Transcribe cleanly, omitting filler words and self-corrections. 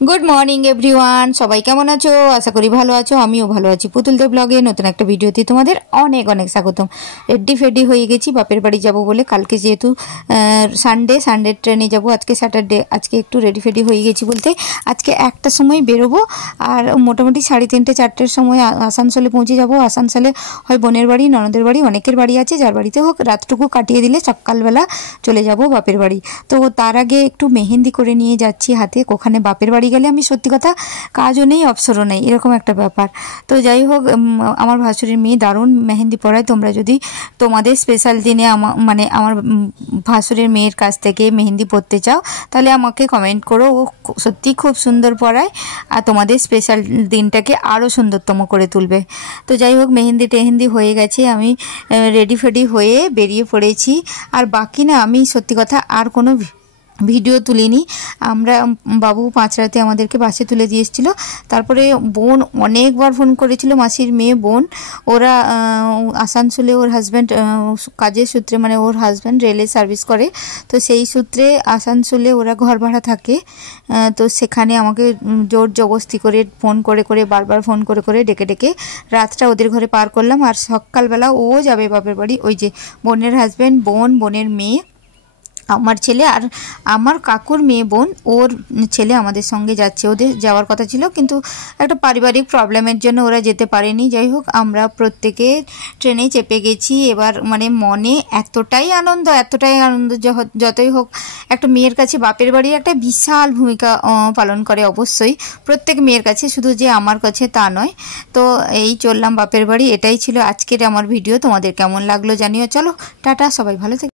Good morning everyone सबाई केमन आछो आशा करी भालो आछो आमिओ भालो आछि पुतुल देव ब्लगे नतुन एकटा भिडियोते तोमादेर अनेक अनेक स्वागतम। रेडी फेडी हये गेछि बापेर बाड़ी जाबो बोले कालके जेहेतु सानडे ट्रेने जाबो आजके सैटारडे आजके एकटु रेडी फेडी हये गेछि बोलते आजके एकटा समय बेरोबो और मोटामुटी 3:30 4टेर समय आसानसोले पौঁছে जाबो। आसानसोले हय बोनेर बाड़ी ननदेर बाड़ी अनेकेर बाड़ी आछे जार बाड़ीते होक रातटुकु काटिये दिले सकालबेला चले जाबो बापेर बाड़ी। तो तार आगे एकटु मेहेंदी करे निये जाচ্ছি हाथे ओखाने बापेर बाड़ी गेले आमी सत्यि कथा काजও নেই অবসরও নেই এরকম একটা ব্যাপার। তো যাই হোক আমার ভাসুরের মেয়ে দারুণ মেহেন্দি পরায়। তোমরা যদি তোমাদের স্পেশাল দিনে মানে আমার ভাসুরের মেয়ের কাছ থেকে মেহেন্দি পরতে চাও তাহলে আমাকে কমেন্ট করো। ও সত্যি খুব সুন্দর পরায় আর তোমাদের স্পেশাল দিনটাকে আরও সুন্দরতম করে তুলবে। তো যাই হোক মেহেন্দি টেহেন্দি হয়ে গেছে আমি রেডি ফেডি হয়ে বেরিয়ে পড়েছি। আর বাকি না আমি সত্যি কথা আর কোনো ভিডিও তুলিনি। আমরা বাবু 5 রাতে আমাদেরকে বাসে তুলে দিয়ে এসেছিল। তারপরে বোন অনেকবার ফোন করেছিল মাসির মেয়ে বোন ওরা আসানসোলে ওর হাজব্যান্ড কাজের সূত্রে মানে ওর হাজব্যান্ড রেলে সার্ভিস করে তো সেই সূত্রে আসানসোলে ওরা ঘর ভাড়া থাকে। তো সেখানে আমাকে জোর জবস্তি করে ফোন করে করে বারবার ফোন করে করে ডেকে ডেকে রাতটা ওদের ঘরে পার করলাম। আর সকালবেলা ও যাবে বাপের বাড়ি ওই যে বোনের হাজব্যান্ড বোনের মেয়ে আমার ছেলে আর আমার কাকুর মেয়ে বোন ওর ছেলে আমাদের সঙ্গে যাচ্ছে। ওদের যাওয়ার কথা ছিল কিন্তু একটা পারিবারিক প্রবলেমের জন্য ওরা যেতে পারেনি। যাই হোক আমরা প্রত্যেকে ট্রেনে চেপে গেছি। এবার মানে মনে এতটাই আনন্দ যতই হোক একটা মেয়ের কাছে বাপের বাড়ি একটা বিশাল ভূমিকা পালন করে অবশ্যই প্রত্যেক মেয়ের কাছে, শুধু যে আমার কাছে তা নয়। তো এই চললাম বাপের বাড়ি। এটাই ছিল আজকের আমার ভিডিও। তোমাদের কেমন লাগলো জানিও। চলো টাটা, সবাই ভালো থেকো।